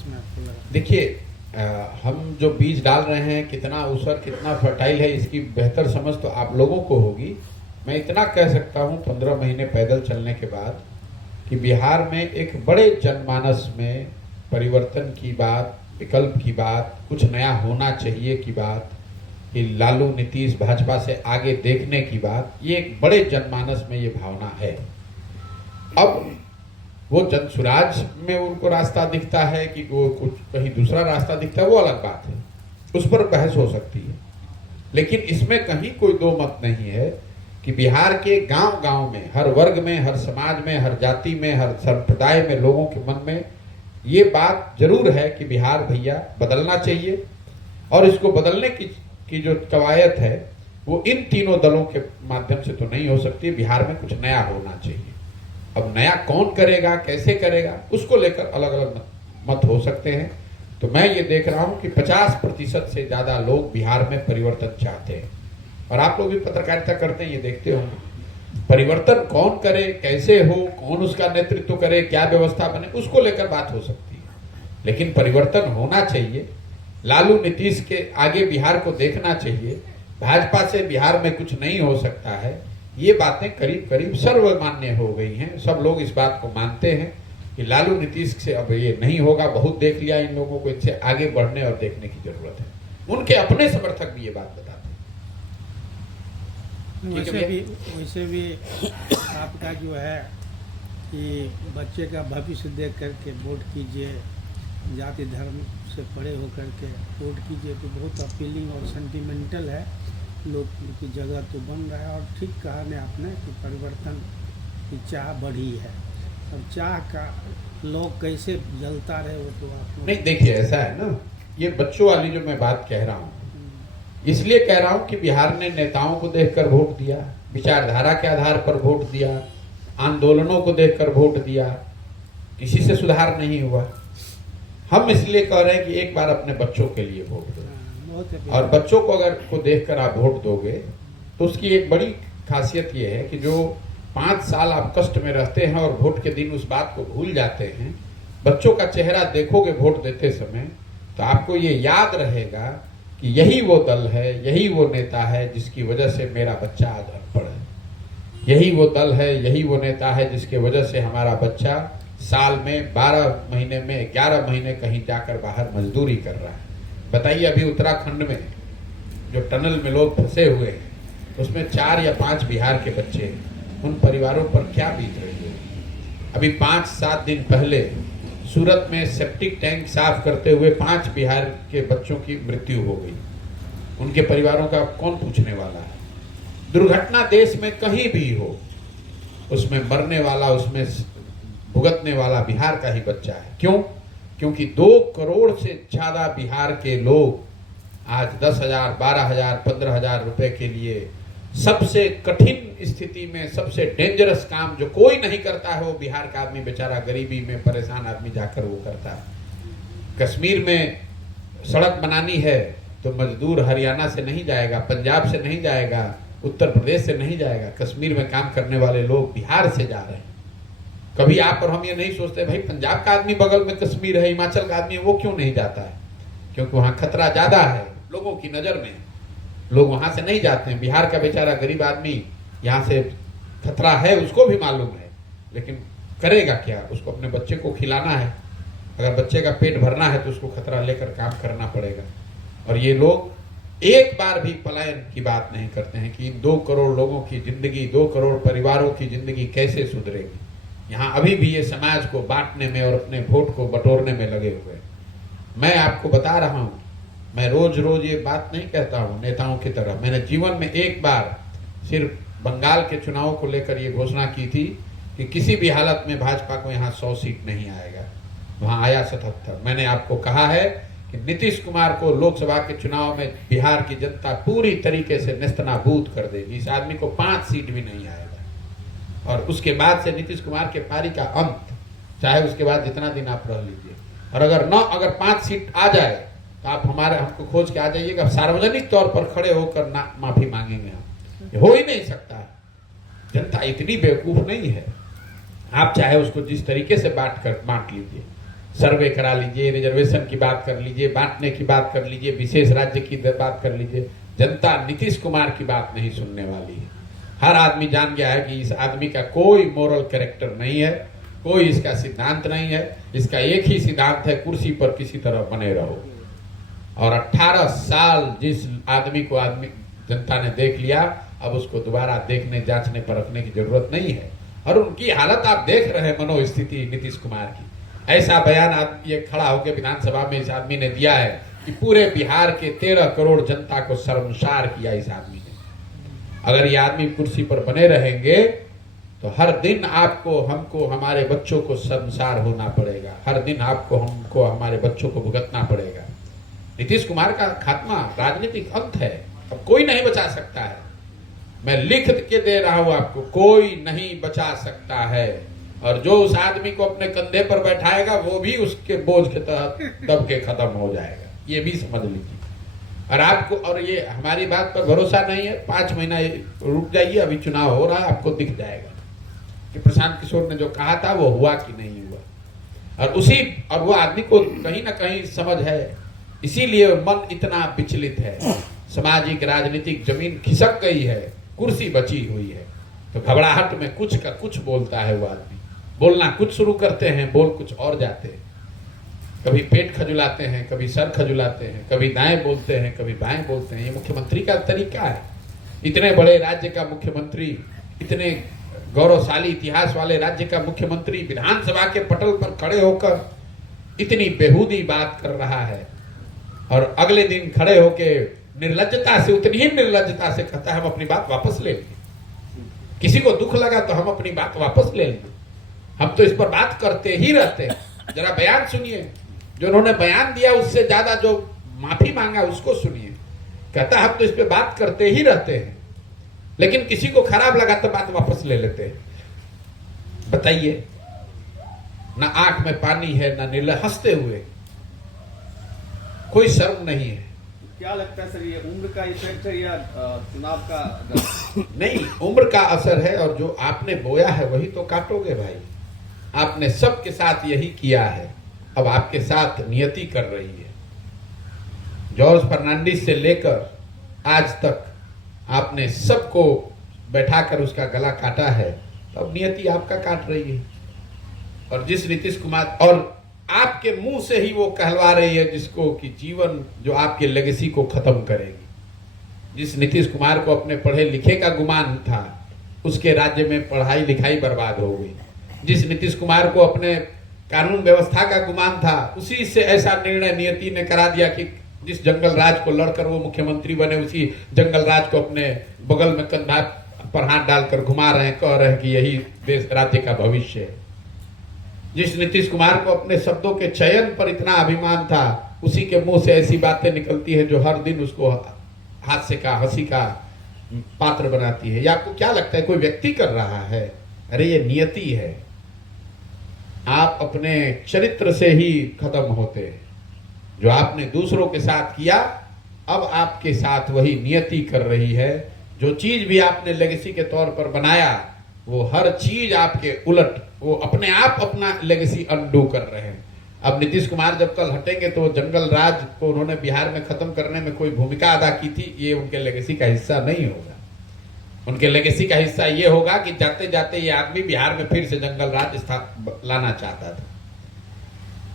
इसमें आपको लगा? देखिए, हम जो बीज डाल रहे हैं कितना ऊसर कितना फर्टाइल है इसकी बेहतर समझ तो आप लोगों को होगी। मैं इतना कह सकता हूँ 15 महीने पैदल चलने के बाद कि बिहार में एक बड़े जनमानस में परिवर्तन की बात, विकल्प की बात, कुछ नया होना चाहिए की बात, कि लालू नीतीश भाजपा से आगे देखने की बात, ये एक बड़े जनमानस में ये भावना है। अब वो जनसुराज में उनको रास्ता दिखता है कि वो कुछ कहीं दूसरा रास्ता दिखता है, वो अलग बात है, उस पर बहस हो सकती है। लेकिन इसमें कहीं कोई दो मत नहीं है कि बिहार के गांव गांव में, हर वर्ग में, हर समाज में, हर जाति में, हर संप्रदाय में लोगों के मन में ये बात जरूर है कि बिहार भैया बदलना चाहिए। और इसको बदलने की जो कवायद है वो इन तीनों दलों के माध्यम से तो नहीं हो सकती। बिहार में कुछ नया होना चाहिए। अब नया कौन करेगा, कैसे करेगा, उसको लेकर अलग अलग मत हो सकते हैं। तो मैं ये देख रहा हूं कि 50% से ज्यादा लोग बिहार में परिवर्तन चाहते हैं। और आप लोग भी पत्रकारिता करते हैं, ये देखते होंगे परिवर्तन कौन करे, कैसे हो, कौन उसका नेतृत्व करे, क्या व्यवस्था बने, उसको लेकर बात हो सकती है। लेकिन परिवर्तन होना चाहिए। लालू नीतीश के आगे बिहार को देखना चाहिए। भाजपा से बिहार में कुछ नहीं हो सकता है, ये बातें करीब करीब सर्वमान्य हो गई हैं। सब लोग इस बात को मानते हैं कि लालू नीतीश से अब ये नहीं होगा, बहुत देख लिया इन लोगों को, इनसे आगे बढ़ने और देखने की जरूरत है। उनके अपने समर्थक भी ये बात बताते हैं। वैसे भी आपका जो है कि बच्चे का भविष्य देख करके वोट कीजिए, जाति धर्म से परे होकर के वोट कीजिए, तो बहुत अपीलिंग और सेंटिमेंटल है। लोग की जगह तो बन रहा है। और ठीक कहा ने आपने कि परिवर्तन की चाह बढ़ी है। अब चाह का लोग कैसे जलता रहे वो तो आप नहीं, देखिए ऐसा है ना, ये बच्चों वाली जो मैं बात कह रहा हूँ इसलिए कह रहा हूँ कि बिहार ने नेताओं को देखकर वोट दिया, विचारधारा के आधार पर वोट दिया, आंदोलनों को देखकर वोट दिया, किसी से सुधार नहीं हुआ। हम इसलिए कह रहे हैं कि एक बार अपने बच्चों के लिए वोट दो। और बच्चों को अगर को देखकर आप वोट दोगे तो उसकी एक बड़ी खासियत ये है कि जो 5 साल आप कष्ट में रहते हैं और वोट के दिन उस बात को भूल जाते हैं, बच्चों का चेहरा देखोगे वोट देते समय तो आपको ये याद रहेगा कि यही वो दल है, यही वो नेता है जिसकी वजह से मेरा बच्चा आज अनपढ़ है, यही वो दल है, यही वो नेता है जिसके वजह से हमारा बच्चा साल में 12 महीने में 11 महीने कहीं जाकर बाहर मजदूरी कर रहा है। बताइए, अभी उत्तराखंड में जो टनल में लोग फंसे हुए हैं उसमें 4 या 5 बिहार के बच्चे हैं। उन परिवारों पर क्या बीत रही है। अभी 5-7 दिन पहले सूरत में सेप्टिक टैंक साफ करते हुए 5 बिहार के बच्चों की मृत्यु हो गई। उनके परिवारों का कौन पूछने वाला है। दुर्घटना देश में कहीं भी हो उसमें मरने वाला, उसमें भुगतने वाला बिहार का ही बच्चा है। क्यों? क्योंकि 2 करोड़ से ज्यादा बिहार के लोग आज 10,000, 12,000, 15,000 रुपए के लिए सबसे कठिन स्थिति में, सबसे डेंजरस काम जो कोई नहीं करता है वो बिहार का आदमी बेचारा, गरीबी में परेशान आदमी जाकर वो करता है। कश्मीर में सड़क बनानी है तो मजदूर हरियाणा से नहीं जाएगा, पंजाब से नहीं जाएगा, उत्तर प्रदेश से नहीं जाएगा। कश्मीर में काम करने वाले लोग बिहार से जा रहे हैं। कभी आप और हम ये नहीं सोचते भाई पंजाब का आदमी बगल में कश्मीर है, हिमाचल का आदमी वो क्यों नहीं जाता है? क्योंकि वहां खतरा ज्यादा है लोगों की नजर में, लोग वहां से नहीं जाते हैं। बिहार का बेचारा गरीब आदमी यहाँ से खतरा है उसको भी मालूम है, लेकिन करेगा क्या? उसको अपने बच्चे को खिलाना है, अगर बच्चे का पेट भरना है तो उसको खतरा लेकर काम करना पड़ेगा। और ये लोग एक बार भी पलायन की बात नहीं करते हैं कि इन 2 करोड़ लोगों की जिंदगी, 2 करोड़ परिवारों की जिंदगी कैसे सुधरेगी। यहाँ अभी भी ये समाज को बांटने में और अपने वोट को बटोरने में लगे हुए हैं। मैं आपको बता रहा हूँ, मैं रोज रोज ये बात नहीं कहता हूँ नेताओं की तरह। मैंने जीवन में एक बार सिर्फ बंगाल के चुनाव को लेकर ये घोषणा की थी कि किसी भी हालत में भाजपा को यहाँ 100 सीट नहीं आएगा। वहां आया 77। मैंने आपको कहा है कि नीतीश कुमार को लोकसभा के चुनाव में बिहार की जनता पूरी तरीके से नेस्तनाबूद कर देगी। इस आदमी को 5 सीट भी नहीं आएगा। और उसके बाद से नीतीश कुमार के पारी का अंत, चाहे उसके बाद जितना दिन आप रह लीजिए। और अगर 5 सीट आ जाए तो आप हमको खोज के आ जाइएगा, सार्वजनिक तौर पर खड़े होकर ना माफी मांगेंगे हम। हो ही नहीं सकता है। जनता इतनी बेवकूफ नहीं है। आप चाहे उसको जिस तरीके से बांट लीजिए, सर्वे करा लीजिए, रिजर्वेशन की बात कर लीजिए, बांटने की बात कर लीजिए, विशेष राज्य की बात कर लीजिए, जनता नीतीश कुमार की बात नहीं सुनने वाली है। हर आदमी जान गया है कि इस आदमी का कोई मोरल कैरेक्टर नहीं है, कोई इसका सिद्धांत नहीं है। इसका एक ही सिद्धांत है, कुर्सी पर किसी तरह बने रहो। और 18 साल जिस आदमी को जनता ने देख लिया, अब उसको दोबारा देखने, जांचने, परखने की जरूरत नहीं है। और उनकी हालत आप देख रहे हैं, मनोस्थिति नीतीश कुमार की। ऐसा बयान ये खड़ा होकर विधानसभा में इस आदमी ने दिया है कि पूरे बिहार के 13 करोड़ जनता को शर्मसार किया इस आदमी ने। अगर ये आदमी कुर्सी पर बने रहेंगे तो हर दिन आपको, हमको, हमारे बच्चों को शर्मसार होना पड़ेगा। हर दिन आपको, हमको, हमारे बच्चों को भुगतना पड़ेगा। नीतीश कुमार का खात्मा राजनीतिक अंत है, अब कोई नहीं बचा सकता है। मैं लिख के दे रहा हूं आपको, कोई नहीं बचा सकता है। और जो उस आदमी को अपने कंधे पर बैठाएगा वो भी उसके बोझ के तहत दब के खत्म हो जाएगा, ये भी समझ लीजिए। और आपको, और ये हमारी बात पर भरोसा नहीं है, 5 महीना रुक जाइए, अभी चुनाव हो रहा है, आपको दिख जाएगा कि प्रशांत किशोर ने जो कहा था वो हुआ कि नहीं हुआ। और वो आदमी को कहीं ना कहीं समझ है, इसीलिए मन इतना विचलित है। सामाजिक राजनीतिक जमीन खिसक गई है, कुर्सी बची हुई है, तो घबराहट में कुछ का कुछ बोलता है वो आदमी। बोलना कुछ शुरू करते हैं, बोल कुछ और जाते हैं। कभी पेट खजुलाते हैं, कभी सर खजुलाते हैं, कभी दाएं बोलते हैं, कभी बाएं बोलते हैं। ये मुख्यमंत्री का तरीका है। इतने बड़े राज्य का मुख्यमंत्री, इतने गौरवशाली इतिहास वाले राज्य का मुख्यमंत्री विधानसभा के पटल पर खड़े होकर इतनी बेहूदी बात कर रहा है, और अगले दिन खड़े होके निर्लज्जता से, उतनी ही निर्लज्जता से कहता है हम अपनी बात वापस ले लेंगे। किसी को दुख लगा तो हम अपनी बात वापस ले लेंगे। हम तो इस पर बात करते ही रहते हैं। जरा बयान सुनिए, जो उन्होंने बयान दिया उससे ज्यादा जो माफी मांगा उसको सुनिए। कहता है हम तो इस पे बात करते ही रहते हैं, लेकिन किसी को खराब लगा तो बात वापस ले लेते हैं। बताइए, ना आंख में पानी है, ना निर्लज, हंसते हुए, कोई शर्म नहीं है। क्या लगता है सर, ये उम्र का इफेक्ट है या चुनाव का? नहीं, उम्र का असर है, और जो आपने बोया है वही तो काटोगे भाई। आपने सबके साथ यही किया है, अब आपके साथ नियति कर रही है। जॉर्ज फर्नांडिस से लेकर आज तक आपने सबको बैठाकर उसका गला काटा है, तो अब नियति आपका काट रही है। और जिस नीतीश कुमार, और आपके मुंह से ही वो कहलवा रही है जिसको कि जीवन, जो आपके लेगेसी को खत्म करेगी। जिस नीतीश कुमार को अपने पढ़े लिखे का गुमान था, उसके राज्य में पढ़ाई लिखाई बर्बाद हो गई। जिस नीतीश कुमार को अपने कानून व्यवस्था का गुमान था, उसी से ऐसा निर्णय नियति ने करा दिया कि जिस जंगल राज को लड़कर वो मुख्यमंत्री बने, उसी जंगल राज को अपने बगल में कंधा पर हाथ डालकर घुमा रहे हैं, कह रहे हैं कि यही देश राज्य का भविष्य है। जिस नीतीश कुमार को अपने शब्दों के चयन पर इतना अभिमान था, उसी के मुंह से ऐसी बातें निकलती है जो हर दिन उसको हास्य का, हंसी का पात्र बनाती है। या आपको क्या लगता है कोई व्यक्ति कर रहा है? अरे ये नियति है। आप अपने चरित्र से ही खत्म होते हैं। जो आपने दूसरों के साथ किया, अब आपके साथ वही नियति कर रही है। जो चीज भी आपने लेगेसी के तौर पर बनाया, वो हर चीज आपके उलट, वो अपने आप अपना लेगेसी अनडू कर रहे हैं। अब नीतीश कुमार जब कल हटेंगे तो जंगल राज को उन्होंने बिहार में खत्म करने में कोई भूमिका अदा की थी, ये उनके लेगेसी का हिस्सा नहीं होगा। उनके लेगेसी का हिस्सा ये होगा कि जाते जाते ये आदमी बिहार में फिर से जंगल राज लाना चाहता था।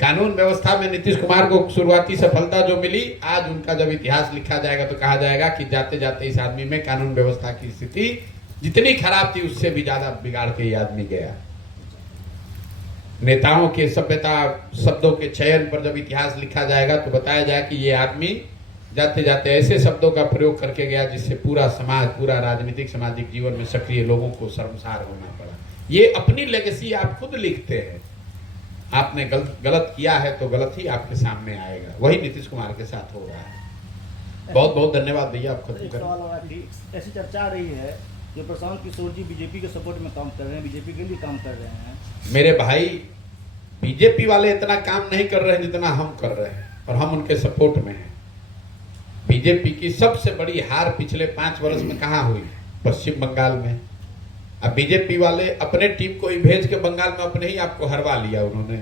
कानून व्यवस्था में नीतीश कुमार को शुरुआती सफलता जो मिली, आज उनका जब इतिहास लिखा जाएगा तो कहा जाएगा कि जाते जाते इस आदमी में कानून व्यवस्था की स्थिति जितनी खराब थी उससे भी ज्यादा बिगाड़ के ये आदमी गया। नेताओं के सभ्यता शब्दों के चयन पर जब इतिहास लिखा जाएगा तो बताया जाए कि ये आदमी जाते जाते ऐसे शब्दों का प्रयोग करके गया जिससे पूरा समाज, पूरा राजनीतिक सामाजिक जीवन में सक्रिय लोगों को शर्मसार होना पड़ा। ये अपनी लेगेसी आप खुद लिखते हैं। आपने गलत किया है तो गलत ही आपके सामने आएगा। वही नीतीश कुमार के साथ हो रहा है। बहुत बहुत धन्यवाद भैया, आप खत्म करें। ऐसी चर्चा आ रही है जो प्रशांत किशोर जी बीजेपी के सपोर्ट में काम कर रहे हैं, बीजेपी के लिए काम कर रहे हैं। मेरे भाई, बीजेपी वाले इतना काम नहीं कर रहे हैं जितना हम कर रहे हैं, और हम उनके सपोर्ट में हैं। बीजेपी की सबसे बड़ी हार पिछले 5 वर्ष में कहाँ हुई? पश्चिम बंगाल में। अब बीजेपी वाले अपने टीम को ही भेज के बंगाल में अपने ही आपको हरवा लिया उन्होंने।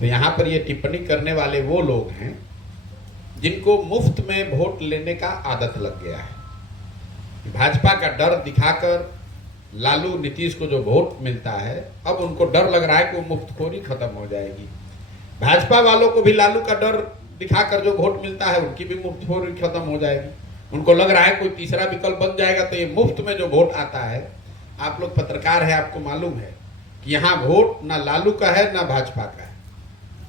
तो यहाँ पर ये टिप्पणी करने वाले वो लोग हैं जिनको मुफ्त में वोट लेने का आदत लग गया है। भाजपा का डर दिखाकर लालू नीतीश को जो वोट मिलता है, अब उनको डर लग रहा है कि वो मुफ्तखोरी खत्म हो जाएगी। भाजपा वालों को भी लालू का डर दिखाकर जो वोट मिलता है उनकी भी मुफ्तखोरी खत्म हो जाएगी। उनको लग रहा है कोई तीसरा विकल्प बन जाएगा तो ये मुफ्त में जो वोट आता है, आप लोग पत्रकार है, आपको मालूम है कि यहाँ वोट ना लालू का है ना भाजपा का है,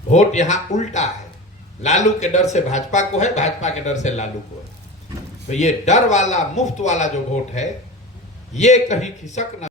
वोट यहाँ उल्टा है। लालू के डर से भाजपा को है, भाजपा के डर से लालू को है। तो ये डर वाला मुफ्त वाला जो वोट है, ये कहीं खिसक न